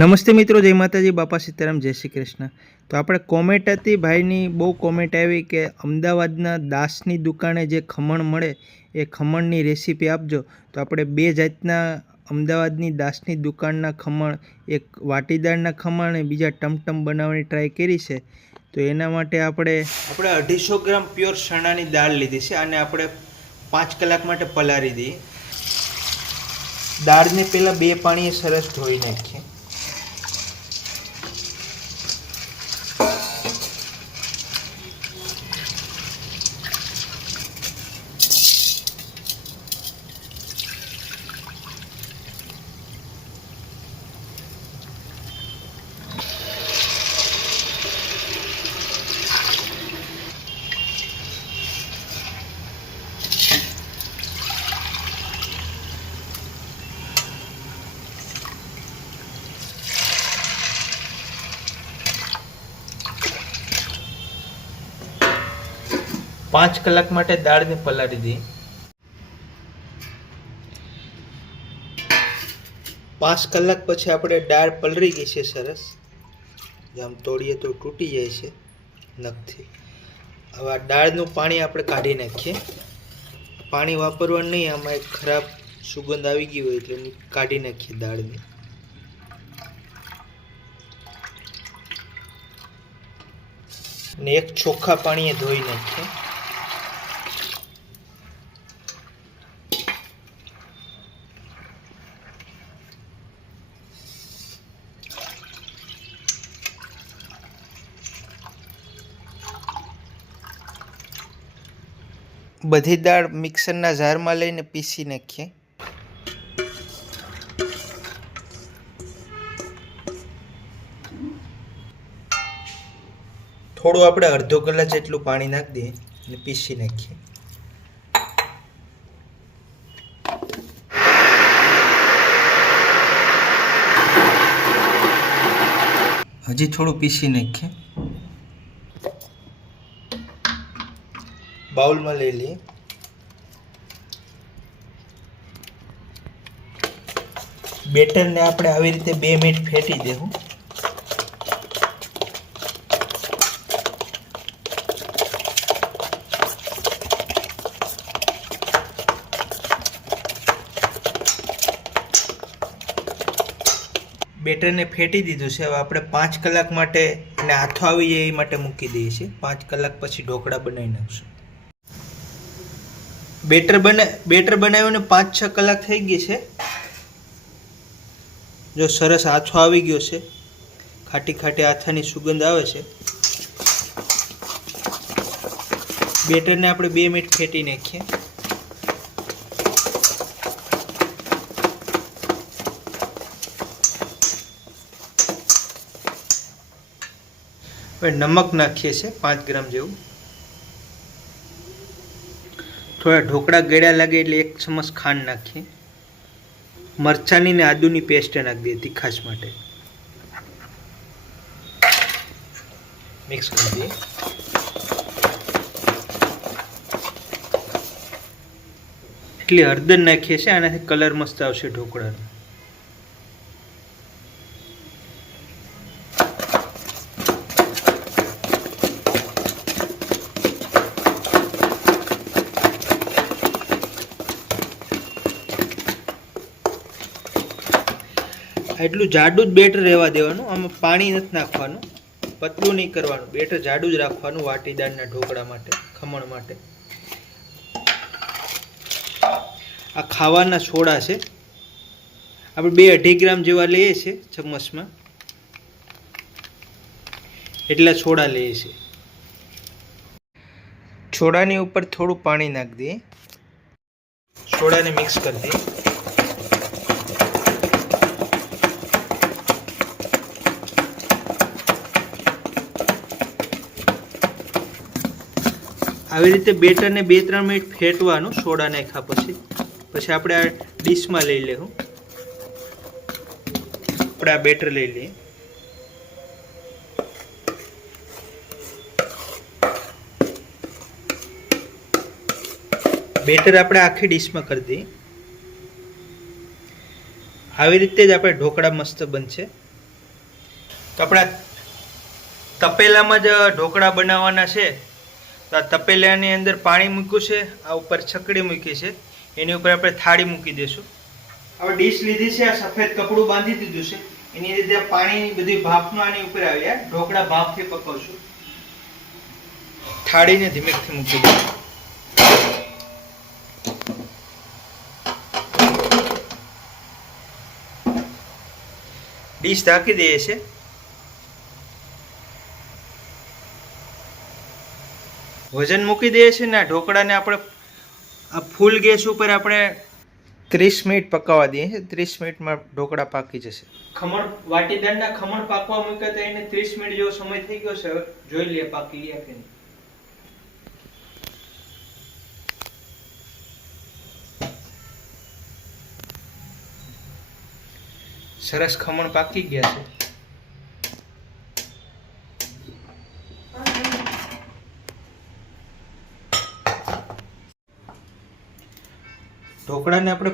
નમસ્તે મિત્રો, જય માતાજી, બાપા સીતારામ, જય શ્રી કૃષ્ણ। તો આપણે કોમેન્ટ હતી ભાઈની, બહુ કોમેન્ટ આવી કે અમદાવાદના દાસની દુકાને જે ખમણ મળે એ ખમણની રેસીપી આપજો। તો આપણે બે જાતના અમદાવાદની દાસની દુકાનના ખમણ, એક વાટીદારના ખમણ અને બીજા ટમટમ બનાવવાની ટ્રાય કરી છે। તો એના માટે આપણે 250 ગ્રામ પ્યોર ચણાની દાળ લીધી છે અને આપણે 5 કલાક માટે પલાળી દઈએ। દાળને પહેલાં 2 પાણીએ સરસ ધોઈ નાખીએ। પાંચ કલાક માટે દાળને પલાળી દઈએ। 5 કલાક પછી આપણે દાળ પલળી ગઈ છે સરસ, આમ તોડીએ તો તૂટી જાય છે નખથી। હવે આ દાળનું પાણી આપણે કાઢી નાખીએ। પાણી વાપરવાનું નહીં, આમાં એક ખરાબ સુગંધ આવી ગઈ હોય એટલે કાઢી નાખીએ દાળની। અને એક ચોખ્ખા પાણીએ ધોઈ નાખીએ। બધી દાળ મિક્સરના જારમાં લઈને પીસી નાખીએ। થોડું આપણે અડધો કલાક જેટલું પાણી નાખી દઈએ અને પીસી નાખીએ। હજી થોડું પીસી નાખીએ। બાઉલમાં લઈ લઈએ। બેટરને આપણે આવી રીતે 2 મિનિટ ફેટી દેવું। બેટરને ફેટી દીધું છે। હવે આપણે 5 કલાક માટે અને હાથો આવી જાય એ માટે મૂકી દઈએ છીએ। 5 કલાક પછી ઢોકળા બનાવી નાખશું। બેટર બનાવ્યું 5-6 કલાક થઈ ગઈ છે। જો સરસ આથો આવી ગયો છે, ખાટી ખાટી આથાની સુગંધ આવે છે। બેટરને આપણે 2 મિનિટ ફેટી નાખીએ। હવે નમક નાખીએ છીએ 5 ગ્રામ જેવું। થોડા ઢોકળા ગળ્યા લાગે એટલે 1 ચમચ ખાંડ નાખીએ। મરચાંની ને આદુની પેસ્ટ નાખી દઈએ તીખાશ માટે। મિક્સ કરી દઈએ। એટલી હળદર નાખીએ છીએ, આનાથી કલર મસ્ત આવશે ઢોકળાનો। એટલું જાડું જ બેટર રહેવા દેવાનું, આમાં પાણી નથી નાખવાનું, પતલું નહીં કરવાનું, બેટર જાડું જ રાખવાનું વાટીદારના ઢોકળા માટે, ખમણ માટે। આ ખાવાના સોડા છે, આપણે 2-2.5 ગ્રામ જેવા લઈએ છીએ ચમચમાં, એટલા સોડા લઈએ છીએ। સોડાની ઉપર થોડું પાણી નાખી દઈએ, સોડાને મિક્સ કરી દઈએ। આવી રીતે બેટરને 2-3 મિનિટ ફેટવાનું સોડા નાખ્યા પછી આપણે આ ડીશમાં લઈ લેવું। આપણે આ બેટર લઈ લઈએ। બેટર આપણે આખી ડીશમાં કરી દઈએ। આવી રીતે જ આપણે ઢોકળા મસ્ત બનશે। તો આપણે તપેલામાં જ ઢોકળા બનાવવાના છે. તો આ તપેલાની અંદર પાણી મૂક્યું છે, આ ઉપર છકડી મૂકી છે, એની ઉપર આપણે થાળી મૂકી દઈશું. હવે ડીશ લીધી છે, આ સફેદ કપડું બાંધી દીધું છે, એની લીધે પાણીની બધી ભાપનો આની ઉપર આવ્યા. ઢોકળા ભાપથી પકવશું. થાળીને ધીમેથી મૂકી દઈશું. ડીશ ઢાંકી દઈએ છે. વજન મૂકી દઈએ છીએ ને આ ઢોકળાને આપણે આ ફૂલ ગેસ ઉપર આપણે 30 મિનિટ પકાવવા દઈએ છીએ. 30 મિનિટમાં ઢોકળા પાકી જશે. ખમણ વાટીદારના ખમણ પાકવા મૂક્યા તો એને 30 મિનિટ જેવો સમય થઈ ગયો છે. હવે જોઈ લઈએ પાકી ગયા કે નહીં. સરસ ખમણ પાકી ગયા છે. ઢોકળાને આપણે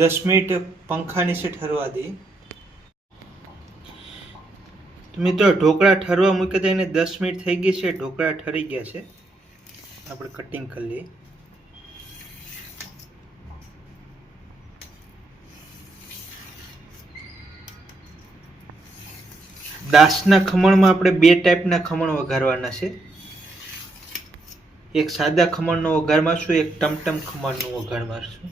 10 મિનિટ પંખા નીચે ઠરવા દઈએ. તો મિત્રો ઢોકળા ઠરવા મૂક્યા તો એને 10 મિનિટ થઈ ગઈ છે. ઢોકળા ઠરી ગયા છે. આપણે કટિંગ કરી લઈએ. દાસના ખમણમાં આપણે 2 ટાઈપના ખમણ વઘારવાના છે. એક સાદા ખમણનો વઘાર મારશું, એક ટમટમ ખમણનો વઘાર મારશું.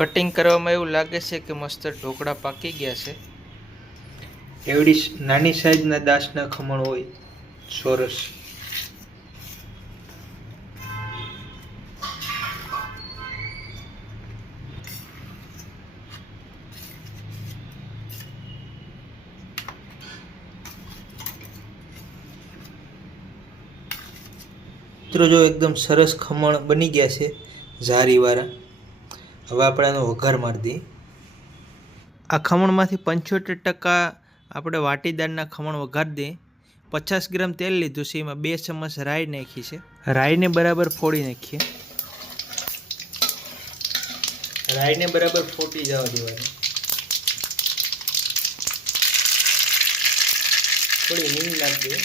કટિંગ કરવામાં એવું લાગે છે કે મસ્ત ઢોકળા પાકી ગયા છે. એવડી નાની સાઈઝના દાસના ખમણ હોય સરસ. મિત્રો જો એકદમ સરસ ખમણ બની ગયા છે ઝારીવાળા. હવે આપણે આનો વઘાર મારી દઈએ. આ ખમણમાંથી 75% આપણે વાટીદારના ખમણ વઘારી દઈએ. 50 ગ્રામ તેલ લીધું છે, એમાં 2 ચમચ રાઈ નાખી છે. રાઈને બરાબર ફોડી નાખીએ. રાઈને બરાબર ફોટી જવા દેવાની. થોડી હિંગ નાખી દઈએ.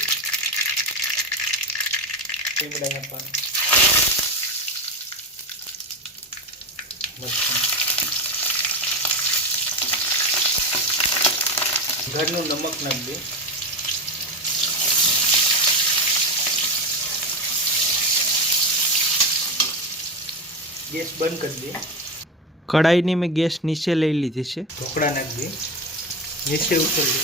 લીમડાના પાન, ઘરનું નમક નાખી દે. ગેસ બંધ કરી દે. કઢાઈની મેં ગેસ નીચે લઈ લીધી છે. ઢોકળા નાખી દે. નીચે ઉતરી દે.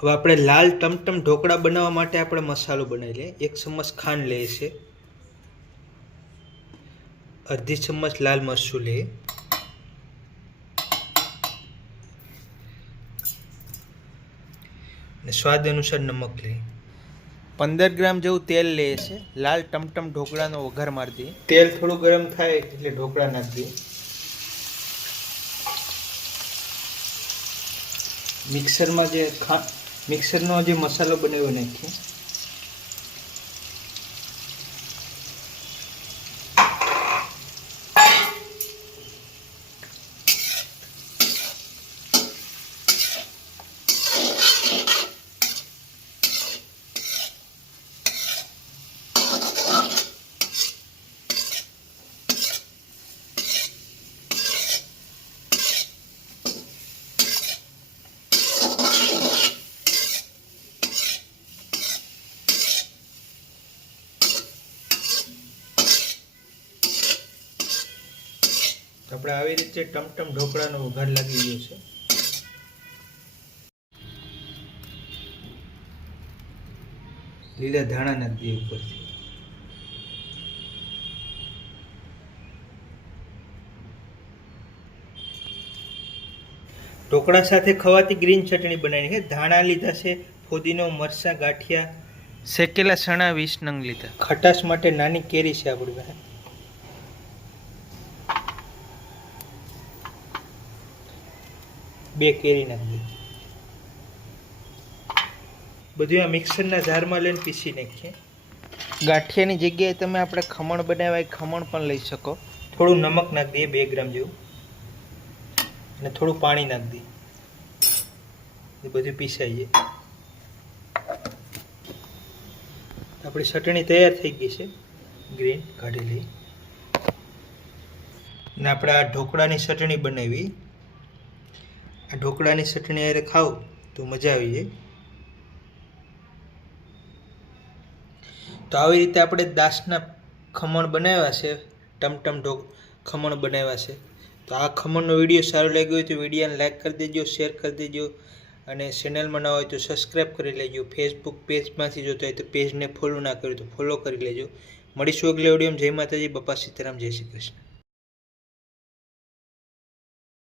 હવે આપણે લાલ ટમટમ ઢોકળા બનાવવા માટે આપણે મસાલો બનાવી લઈએ. 1 ચમચ ખાંડ લઈએ છે, અડધી ચમચ લાલ મરચું લઈએ, અને સ્વાદ અનુસાર નમક લઈએ. 15 ગ્રામ જેવું તેલ લઈએ છે. લાલ ટમટમ ઢોકળાનો વઘાર મારી દઈએ. તેલ થોડું ગરમ થાય એટલે ઢોકળા નાખી દઈએ. મિક્સરનો જે મસાલો બનાવ્યો નાખીએ. આપણે આવી રીતે ટમટમ ઢોકળાનો વઘાર લાગી ગયો છે. લીલા ધાણા નાખી દઈએ ઉપરથી. ઢોકળા સાથે ખવાતી ગ્રીન ચટણી બનાવી છે. ધાણા લીધા છે, ફુદીનો, મરચાં, ગાંઠિયા, શેકેલા ચણા 20 નંગ લીધા. ખટાશ માટે નાની કેરી છે આપણી પાસે. બે કેરી નાખી દઈએ. બધું આ મિક્સરના જારમાં લઈને પીસી નાખીએ. ગાંઠિયાની જગ્યાએ તમે આપણે ખમણ બનાવ્યા ખમણ પણ લઈ શકો. થોડું નમક નાખી દઈએ 2 ગ્રામ જેવું, અને થોડું પાણી નાખી દઈએ. એ બધું પીસાઈએ. આપણી ચટણી તૈયાર થઈ ગઈ છે, ગ્રીન કાઢી લઈ. ને આપણે આ ઢોકળાની ચટણી બનાવી. આ ઢોકળાની ચટણી હારે ખાવ તો મજા આવી જાય. તો આવી રીતે આપણે દાશના ખમણ બનાવ્યા છે, ટમટમ ખમણ બનાવ્યા છે. તો આ ખમણનો વિડીયો સારો લાગ્યો હોય તો વિડીયોને લાઈક કરી દેજો, શેર કરી દેજો, અને ચેનલમાં ન હોય તો સબસ્ક્રાઈબ કરી લેજો. ફેસબુક પેજમાંથી જોતા હોય તો પેજને ફોલો ના કર્યું તો ફોલો કરી લેજો. મળીશું અગલે વિડીયોમાં. જય માતાજી, બાપા સીતારામ, જય શ્રી કૃષ્ણ.